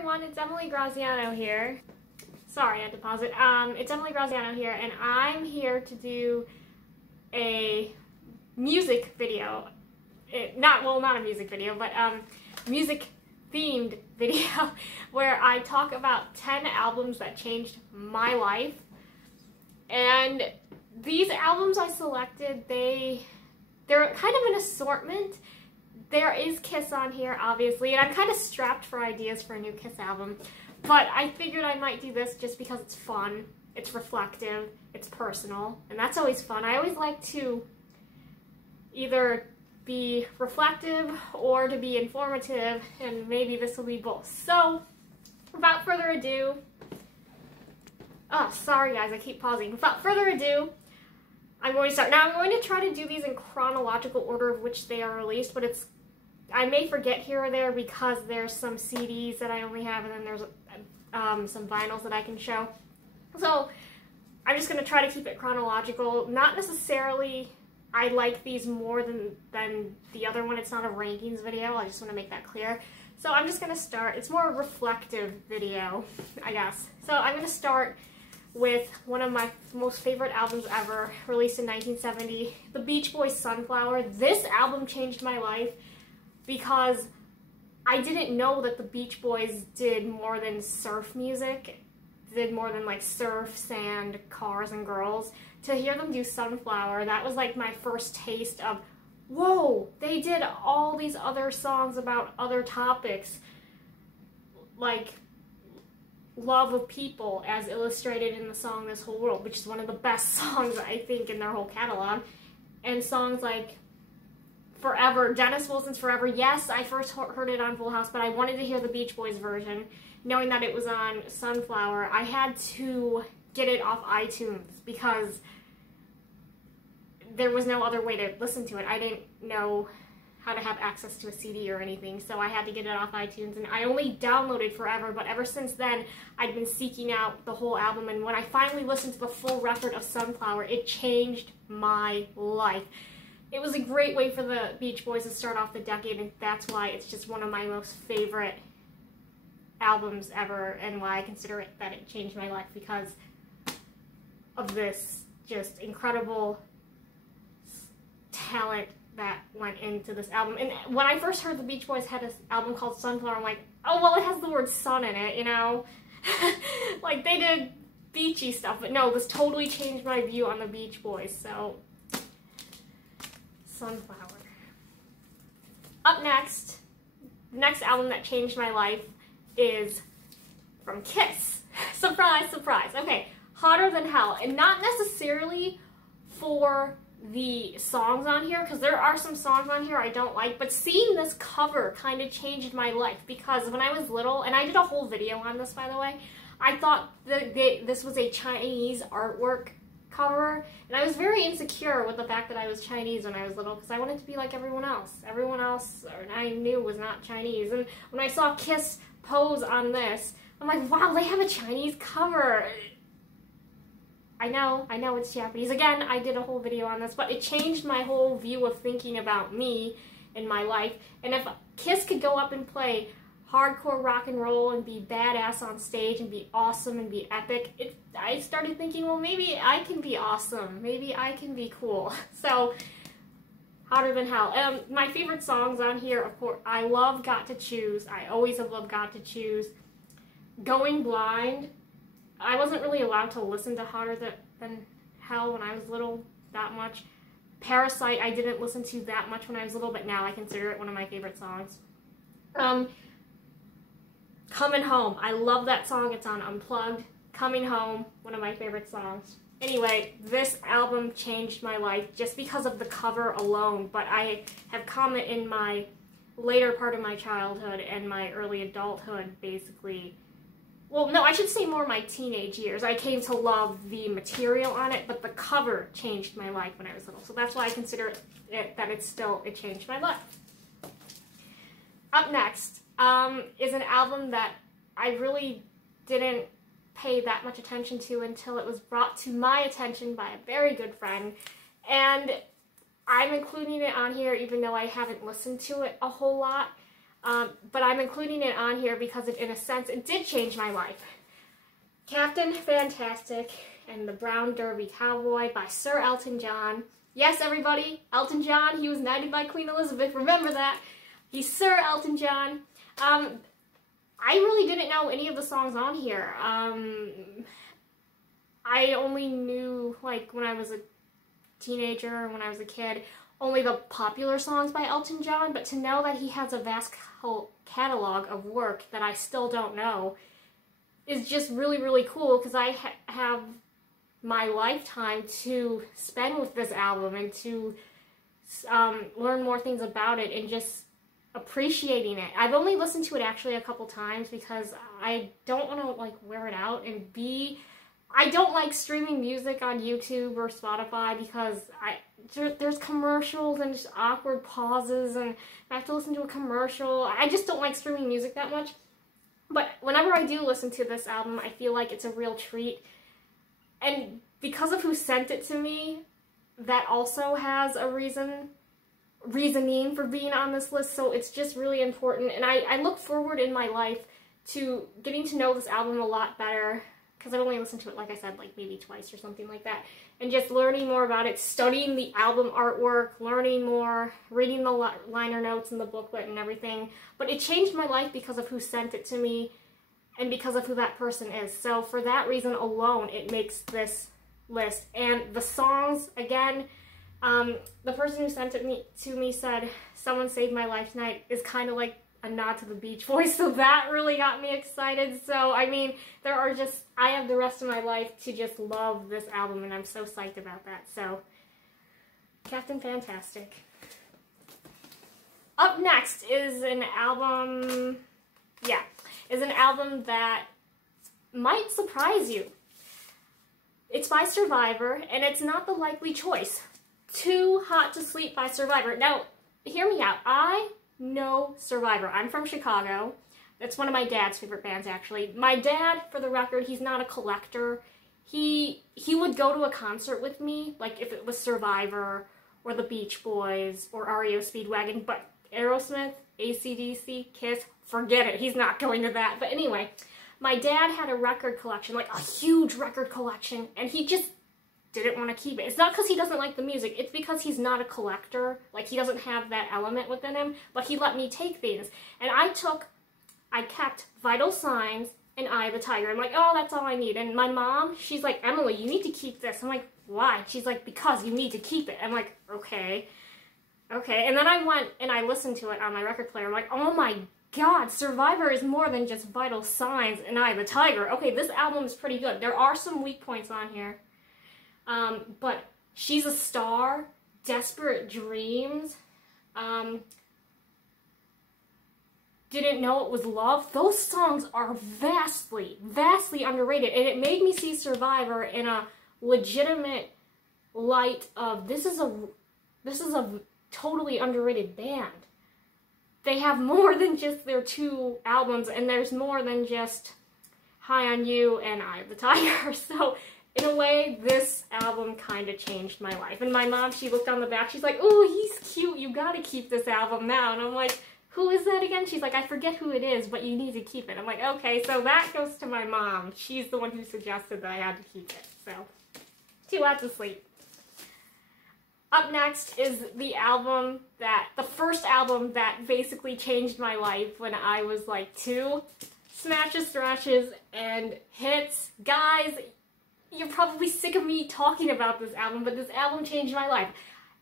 everyone, it's Emily Graziano here. Sorry, I had to pause it. It's Emily Graziano here, and I'm here to do a music video. Not a music video, but music-themed video where I talk about 10 albums that changed my life. And these albums I selected, they're kind of an assortment. There is Kiss on here, obviously, and I'm kind of strapped for ideas for a new Kiss album. But I figured I might do this just because it's fun, it's reflective, it's personal, and that's always fun. I always like to either be reflective or to be informative, and maybe this will be both. So, without further ado, oh, sorry guys, I keep pausing. Without further ado, I'm going to start. Now, I'm going to try to do these in chronological order of which they are released, but I may forget here or there because there's some CDs that I only have, and then there's some vinyls that I can show. So I'm just going to try to keep it chronological. Not necessarily I like these more than the other one. It's not a rankings video. I just want to make that clear. So I'm just going to start. It's more a reflective video, I guess. So I'm going to start with one of my most favorite albums ever, released in 1970, The Beach Boys' Sunflower. This album changed my life because I didn't know that the Beach Boys did more than surf music, did more than like surf, sand, cars, and girls. To hear them do Sunflower, that was like my first taste of, whoa, they did all these other songs about other topics, like love of people as illustrated in the song This Whole World, which is one of the best songs I think in their whole catalog, and songs like Forever, Dennis Wilson's Forever. Yes, I first heard it on Full House, but I wanted to hear the Beach Boys version. Knowing that it was on Sunflower, I had to get it off iTunes because there was no other way to listen to it. I didn't know how to have access to a CD or anything, so I had to get it off iTunes, and I only downloaded Forever, but ever since then, I'd been seeking out the whole album, and when I finally listened to the full record of Sunflower, it changed my life. It was a great way for the Beach Boys to start off the decade, and that's why it's just one of my most favorite albums ever, and why I consider it that it changed my life, because of this just incredible talent that went into this album. And when I first heard the Beach Boys had this album called Sunflower, I'm like, oh, well, it has the word sun in it, you know? Like, they did beachy stuff, but no, this totally changed my view on the Beach Boys, so Sunflower. Up next, the next album that changed my life is from Kiss. Surprise, surprise. Okay, Hotter Than Hell. And not necessarily for the songs on here, because there are some songs on here I don't like, but seeing this cover kind of changed my life, because when I was little, and I did a whole video on this, by the way, I thought that this was a Chinese artwork cover, and I was very insecure with the fact that I was Chinese when I was little, because I wanted to be like everyone else. Everyone else I knew was not Chinese, and when I saw Kiss pose on this, I'm like, wow, they have a Chinese cover. I know it's Japanese. Again, I did a whole video on this, but it changed my whole view of thinking about me in my life. And if Kiss could go up and play hardcore rock and roll and be badass on stage and be awesome and be epic, I started thinking, well, maybe I can be awesome. Maybe I can be cool. So, Hotter Than Hell. My favorite songs on here, of course, I love Got to Choose. I always have loved Got to Choose. Going Blind. I wasn't really allowed to listen to Hotter Than Hell when I was little that much. Parasite I didn't listen to that much when I was little, but now I consider it one of my favorite songs. Coming Home. I love that song. It's on Unplugged. Coming Home, one of my favorite songs. Anyway, this album changed my life just because of the cover alone, but I have come in my later part of my childhood and my early adulthood, basically. Well, no, I should say more my teenage years. I came to love the material on it, but the cover changed my life when I was little. So that's why I consider it that it changed my life. Up next is an album that I really didn't pay that much attention to until it was brought to my attention by a very good friend. And I'm including it on here even though I haven't listened to it a whole lot. but I'm including it on here because in a sense, it did change my life. Captain Fantastic and the Brown Derby Cowboy by Sir Elton John. Yes, everybody, Elton John, he was knighted by Queen Elizabeth, remember that. He's Sir Elton John. I really didn't know any of the songs on here. I only knew, like, when I was a teenager, when I was a kid, only the popular songs by Elton John, but to know that he has a vast catalog of work that I still don't know is just really, really cool, because I have my lifetime to spend with this album and to learn more things about it and just appreciating it. I've only listened to it actually a couple times because I don't want to, like, wear it out, and I don't like streaming music on YouTube or Spotify because there's commercials and just awkward pauses, and I have to listen to a commercial. I just don't like streaming music that much. But whenever I do listen to this album, I feel like it's a real treat. And because of who sent it to me, that also has a reasoning for being on this list, so it's just really important. And I look forward in my life to getting to know this album a lot better, because I've only listened to it, like I said, like maybe twice or something like that, and just learning more about it, studying the album artwork, learning more, reading the liner notes and the booklet and everything. But it changed my life because of who sent it to me and because of who that person is. So for that reason alone, it makes this list. And the songs, again, the person who sent it to me said, "Someone Saved My Life Tonight" is kind of like a nod to the Beach Boys, so that really got me excited. So, I mean, I have the rest of my life to just love this album, and I'm so psyched about that. So, Captain Fantastic. Up next is an album, that might surprise you. It's by Survivor, and it's not the likely choice. Too Hot to Sleep by Survivor. Now, hear me out. I know Survivor. I'm from Chicago. That's one of my dad's favorite bands, actually. My dad, for the record, he's not a collector. He would go to a concert with me, like if it was Survivor or the Beach Boys or REO Speedwagon, but Aerosmith, AC/DC, Kiss, forget it. He's not going to that. But anyway, my dad had a record collection, like a huge record collection, and he just didn't want to keep it. It's not because he doesn't like the music, it's because he's not a collector. Like, he doesn't have that element within him, but he let me take things. And I kept Vital Signs and Eye of the Tiger. I'm like, oh, that's all I need. And my mom, she's like, "Emily, you need to keep this." I'm like, "Why?" She's like, "Because you need to keep it." I'm like, okay. And then I went and I listened to it on my record player. I'm like, oh my God, Survivor is more than just Vital Signs and Eye of the Tiger. Okay, this album is pretty good. There are some weak points on here. But She's a Star, Desperate Dreams, Didn't Know It Was Love. Those songs are vastly, vastly underrated. And it made me see Survivor in a legitimate light of this is a totally underrated band. They have more than just their 2 albums, and there's more than just High on You and Eye of the Tiger. So in a way, this album kind of changed my life. And my mom, she looked on the back, she's like, "Oh, he's cute, you gotta keep this album now." And I'm like, "Who is that again?" She's like, "I forget who it is, but you need to keep it." I'm like, okay, so that goes to my mom. She's the one who suggested that I had to keep it. So, Too Hot to Sleep. Up next is the first album that basically changed my life when I was like 2. Smashes, Thrashes, and Hits. Guys, you're probably sick of me talking about this album, but this album changed my life.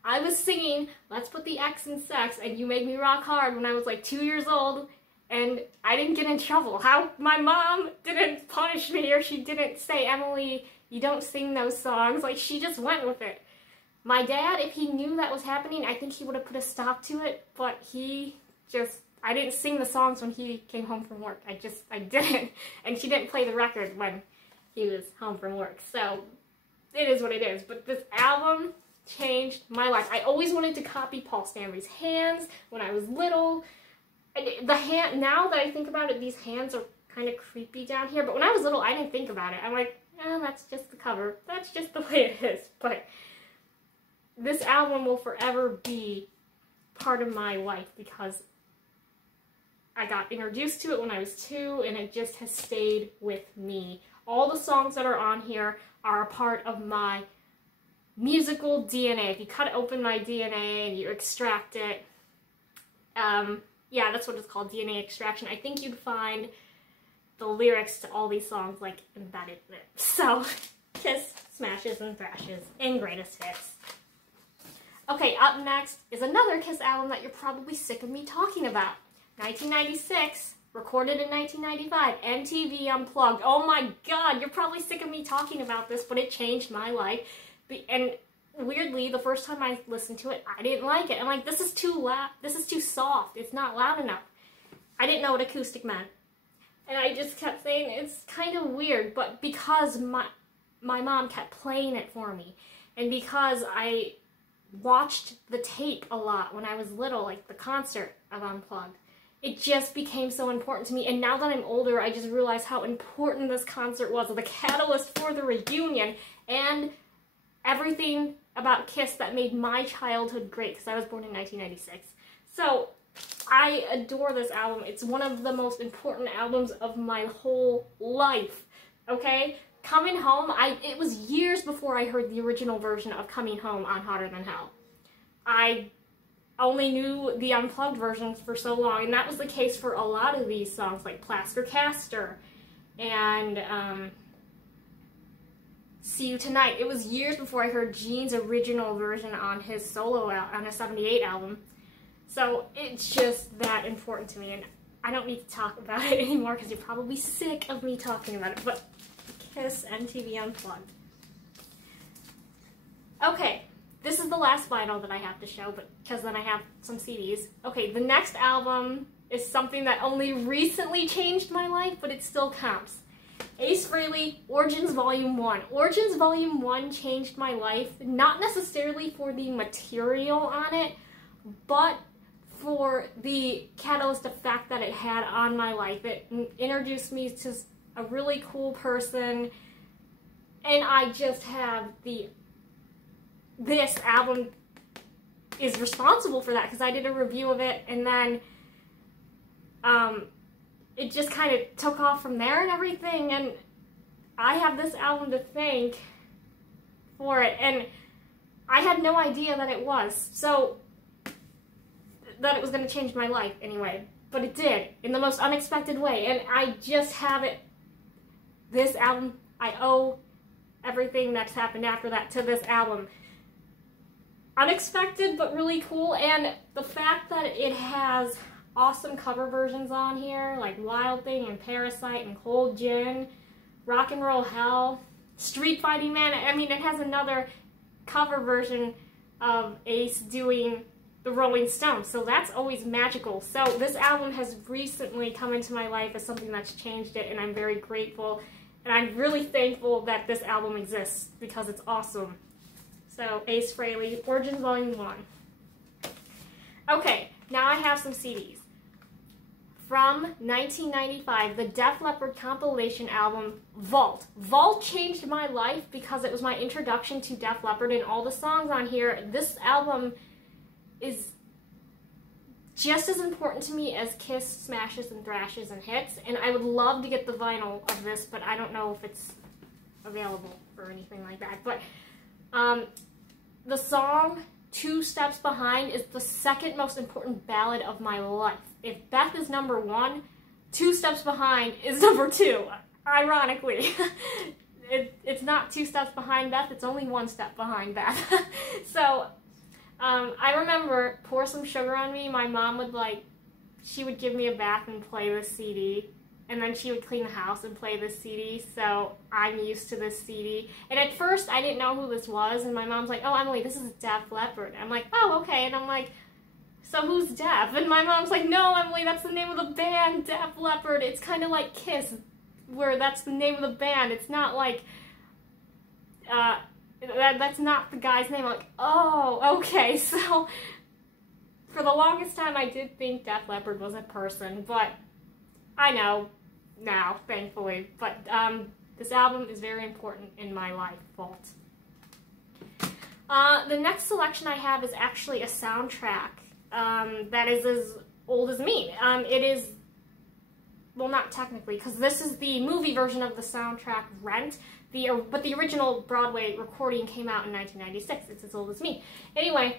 I was singing Let's Put the X in Sex and You Make Me Rock Hard when I was like 2 years old, and I didn't get in trouble. How my mom didn't punish me, or she didn't say, "Emily, you don't sing those songs." Like, she just went with it. My dad, if he knew that was happening, I think he would have put a stop to it, but I didn't sing the songs when he came home from work. I didn't. And she didn't play the record when he was home from work. So, it is what it is. But this album changed my life. I always wanted to copy Paul Stanley's hands when I was little. And now that I think about it, these hands are kind of creepy down here. But when I was little, I didn't think about it. I'm like, that's just the cover. That's just the way it is. But this album will forever be part of my life because I got introduced to it when I was 2, and it just has stayed with me. All the songs that are on here are a part of my musical DNA. If you cut open my DNA and you extract it, yeah, that's what it's called, DNA extraction. I think you'd find the lyrics to all these songs, like, embedded in it. So, Kiss, Smashes and Thrashes, and Greatest Hits. Okay, up next is another Kiss album that you're probably sick of me talking about. 1996, recorded in 1995, MTV Unplugged. Oh my god, you're probably sick of me talking about this, but it changed my life. And weirdly, the first time I listened to it, I didn't like it. I'm like, this is too loud, this is too soft, it's not loud enough. I didn't know what acoustic meant. And I just kept saying, it's kind of weird, but because my mom kept playing it for me, and because I watched the tape a lot when I was little, like the concert of Unplugged, it just became so important to me. And now that I'm older, I just realize how important this concert was, the catalyst for the reunion, and everything about Kiss that made my childhood great, because I was born in 1996. So, I adore this album. It's one of the most important albums of my whole life, okay? Coming Home, it was years before I heard the original version of Coming Home on Hotter Than Hell. I only knew the Unplugged versions for so long, and that was the case for a lot of these songs, like Plaster Caster and See You Tonight. It was years before I heard Gene's original version on his solo, on his 78 album. So it's just that important to me, and I don't need to talk about it anymore because you're probably sick of me talking about it, but Kiss MTV Unplugged. Okay, this is the last vinyl that I have to show, but because then I have some CDs. Okay, the next album is something that only recently changed my life, but it still counts. Ace Frehley, Origins Volume 1. Origins Volume 1 changed my life, not necessarily for the material on it, but for the catalyst effect that it had on my life. It introduced me to a really cool person, and I just have this album is responsible for that, because I did a review of it, and then it just kind of took off from there and everything, and I have this album to thank for it, and I had no idea that it was, that it was going to change my life anyway, but it did, in the most unexpected way, and I just have it. This album, I owe everything that's happened after that to this album. Unexpected, but really cool, and the fact that it has awesome cover versions on here, like Wild Thing and Parasite and Cold Gin, Rock and Roll Hell, Street Fighting Man. I mean, it has another cover version of Ace doing the Rolling Stones, so that's always magical. So this album has recently come into my life as something that's changed it, and I'm very grateful, and I'm really thankful that this album exists, because it's awesome. So, Ace Frehley, Origins Volume 1. Okay, now I have some CDs. From 1995, the Def Leppard compilation album, Vault. Vault changed my life because it was my introduction to Def Leppard, and all the songs on here. This album is just as important to me as Kiss, Smashes and Thrashes and Hits, and I would love to get the vinyl of this, but I don't know if it's available or anything like that. But the song Two Steps Behind is the second most important ballad of my life. If Beth is number 1, Two Steps Behind is number 2, ironically. It's not 2 steps behind Beth, it's only 1 step behind Beth. So, I remember Pour Some Sugar on Me. My mom would she would give me a bath and play this CD, and then she would clean the house and play this CD, so I'm used to this CD. And at first, I didn't know who this was, and my mom's like, oh, Emily, this is Def Leppard. I'm like, oh, okay, and I'm like, so who's Def? And my mom's like, no, Emily, that's the name of the band, Def Leppard. It's kind of like Kiss, where that's the name of the band. It's not like, that's not the guy's name. I'm like, oh, okay. So for the longest time, I did think Def Leppard was a person, but I know now, thankfully. But this album is very important in my life, Vault. The next selection I have is actually a soundtrack that is as old as me. It is well, not technically, because this is the movie version of the soundtrack, Rent. But the original Broadway recording came out in 1996. It's as old as me. Anyway,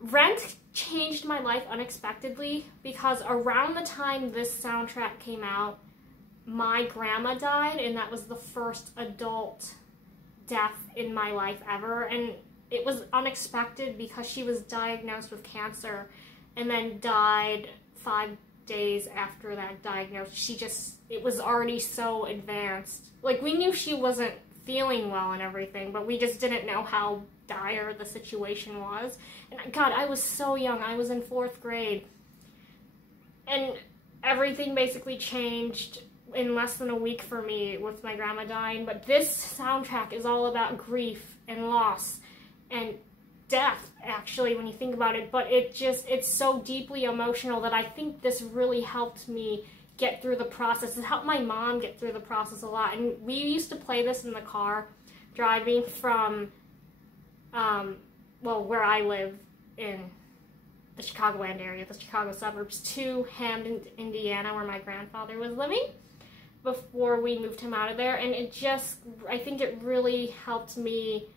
Rent changed my life unexpectedly because around the time this soundtrack came out, my grandma died, and that was the first adult death in my life ever. And it was unexpected because she was diagnosed with cancer and then died 5 days after that diagnosis. It was already so advanced. Like, we knew she wasn't feeling well and everything, but we just didn't know how dire the situation was. And God, I was so young. I was in 4th grade. And everything basically changed in less than a week for me with my grandma dying. But this soundtrack is all about grief and loss and death, actually, when you think about it. But it's so deeply emotional that I think this really helped me get through the process. It helped my mom get through the process a lot. And we used to play this in the car driving from, well, where I live in the Chicagoland area, the Chicago suburbs, to Hamden, Indiana, where my grandfather was living before we moved him out of there. And I think it really helped me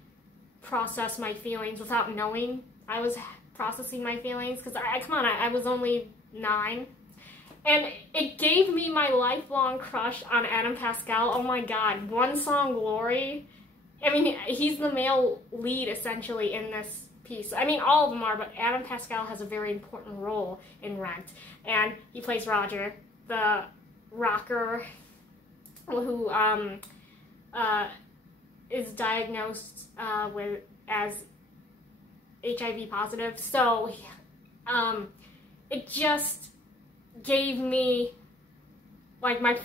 process my feelings without knowing I was processing my feelings, because I was only 9. And it gave me my lifelong crush on Adam Pascal. Oh my God, one song, Glory. I mean, he's the male lead, essentially, in this piece. I mean, all of them are, but Adam Pascal has a very important role in Rent. And he plays Roger, the rocker who is diagnosed as HIV positive. So it just gave me like one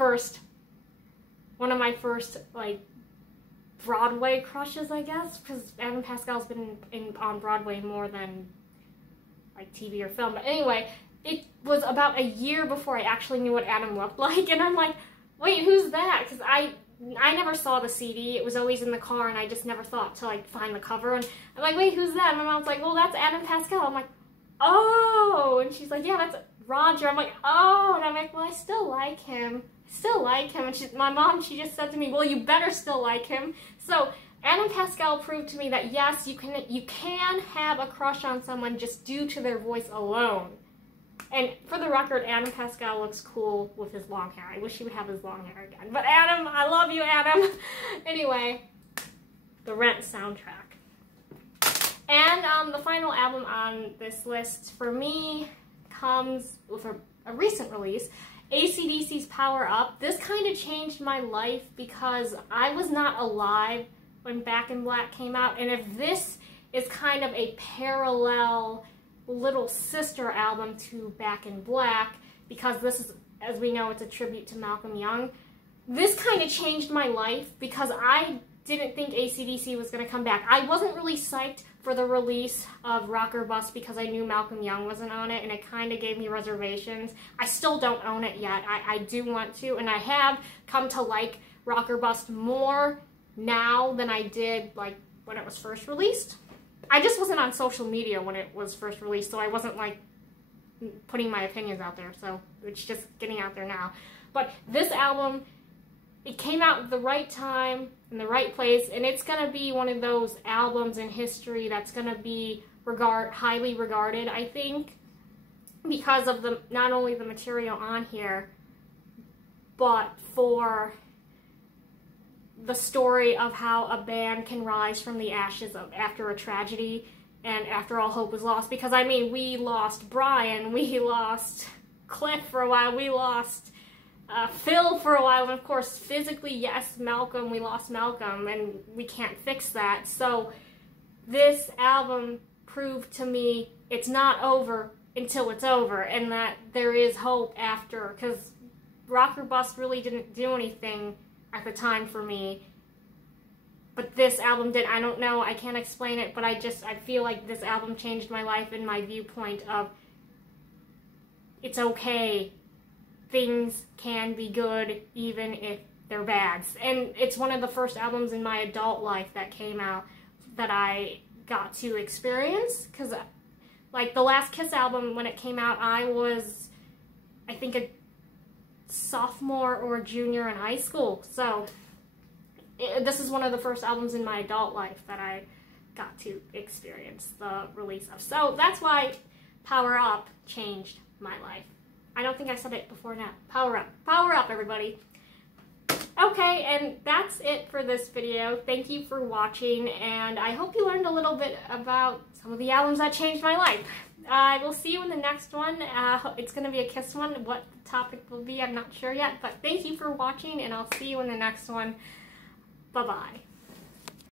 of my first like Broadway crushes, I guess, because Adam Pascal's been on Broadway more than like TV or film. But anyway, it was about a year before I actually knew what Adam looked like, and I'm like, wait, who's that? Because I never saw the CD. It was always in the car, and I just never thought to like find the cover. And I'm like, wait, who's that? And my mom's like, well, that's Adam Pascal. I'm like, oh, and she's like, yeah, that's Roger. I'm like, oh, and I'm like, well, I still like him. And my mom, she just said to me, well, you better still like him. So Adam Pascal proved to me that yes, you can have a crush on someone just due to their voice alone. And for the record, Adam Pascal looks cool with his long hair. I wish he would have his long hair again. But Adam, I love you, Adam. Anyway, the Rent soundtrack. And the final album on this list for me comes with a recent release, AC/DC's Power Up. This kind of changed my life because I was not alive when Back in Black came out. And if this is kind of a parallel little sister album to Back in Black, because this is, as we know, it's a tribute to Malcolm Young, this kind of changed my life because I didn't think AC/DC was going to come back. I wasn't really psyched for the release of Rock or Bust because I knew Malcolm Young wasn't on it, and it kind of gave me reservations. I still don't own it yet. I do want to, and I have come to like Rock or Bust more now than I did like when it was first released. I just wasn't on social media when it was first released, so I wasn't like putting my opinions out there, so it's just getting out there now. But this album, it came out at the right time, in the right place, and it's going to be one of those albums in history that's going to be highly regarded, I think, because of not only the material on here, but for the story of how a band can rise from the ashes after a tragedy and after all hope was lost. Because, I mean, we lost Brian, we lost Cliff for a while, we lost Phil for a while, and of course, physically, yes, Malcolm, we lost Malcolm, and we can't fix that. So this album proved to me it's not over until it's over, and that there is hope after, because Rock or Bust really didn't do anything at the time for me, but this album did. I don't know, I can't explain it, but I feel like this album changed my life and my viewpoint of it's okay. Things can be good even if they're bad. And it's one of the first albums in my adult life that came out that I got to experience, because like the last Kiss album, when it came out, I was, I think, sophomore or junior in high school. So this is one of the first albums in my adult life that I got to experience the release of. So that's why Power Up changed my life. I don't think I said it before now. Power up. Power up, everybody. Okay, and that's it for this video. Thank you for watching, and I hope you learned a little bit about some of the albums that changed my life. I will see you in the next one. It's going to be a Kiss one. What the topic will be, I'm not sure yet, but thank you for watching, and I'll see you in the next one. Bye-bye.